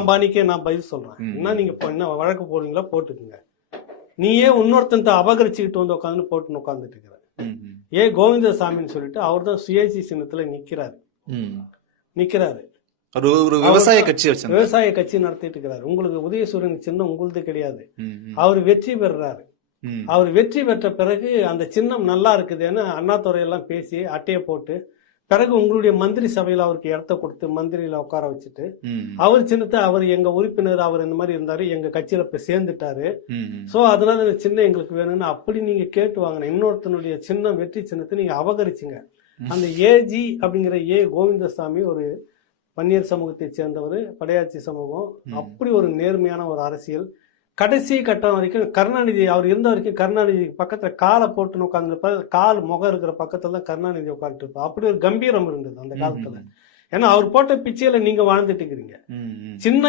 அம்பானிக்கே நான் பதில் சொல்றேன். என்ன நீங்க என்ன வழக்கு போடுவீங்களா போட்டுக்குங்க. நீயே இன்னொருத்தன் அபகரிச்சுக்கிட்டு வந்து உட்காந்து போட்டுன்னு உட்காந்துட்டு இருக்கிற. கோவிந்தசாமின்னு சொல்லிட்டு அவர் தான் சுயேட்சை சின்னத்துல நிக்கிறாரு. ஒரு விவசாய கட்சி நடத்திட்டு இருக்கிறாரு. உங்களுக்கு உதயசூரியன் சின்னம் உங்களுது கிடையாது. அவர் வெற்றி பெறாரு. அவர் வெற்றி பெற்ற பிறகு அந்த சின்னம் நல்லா இருக்குதுன்னு அண்ணாதுரையெல்லாம் பேசி அட்டையை போட்டு பிறகு உங்களுடைய மந்திரி சபையில அவருக்கு இடத்த கொடுத்து மந்திரியில உட்கார வச்சுட்டு அவர் சின்னத்தை அவர் எங்க உறுப்பினர் அவர் இந்த மாதிரி இருந்தாரு எங்க கட்சியில இப்ப சேர்ந்துட்டாரு. சோ அதனால இந்த சின்னம் எங்களுக்கு வேணும்னு அப்படி நீங்க கேட்டு வாங்கின இன்னொருத்தனுடைய சின்னம் வெற்றி சின்னத்தை நீங்க அபகரிச்சுங்க. அந்த ஏஜி அப்படிங்கிற கோவிந்தசாமி ஒரு பன்னீர் சமூகத்தை சேர்ந்தவர், படையாட்சி சமூகம். அப்படி ஒரு நேர்மையான ஒரு அரசியல். கடைசி கட்டம் வரைக்கும் கருணாநிதி அவர் இருந்த வரைக்கும் கருணாநிதி பக்கத்துல காலை போட்டு உட்காந்து கால் முகம் இருக்கிற பக்கத்துல தான் கருணாநிதி உட்காந்துட்டு இருப்பார். அப்படி ஒரு கம்பீரம் இருந்தது அந்த காலத்துல. ஏன்னா அவர் போட்ட பிச்சையில நீங்க வாழ்ந்துட்டு இருக்கிறீங்க. சின்ன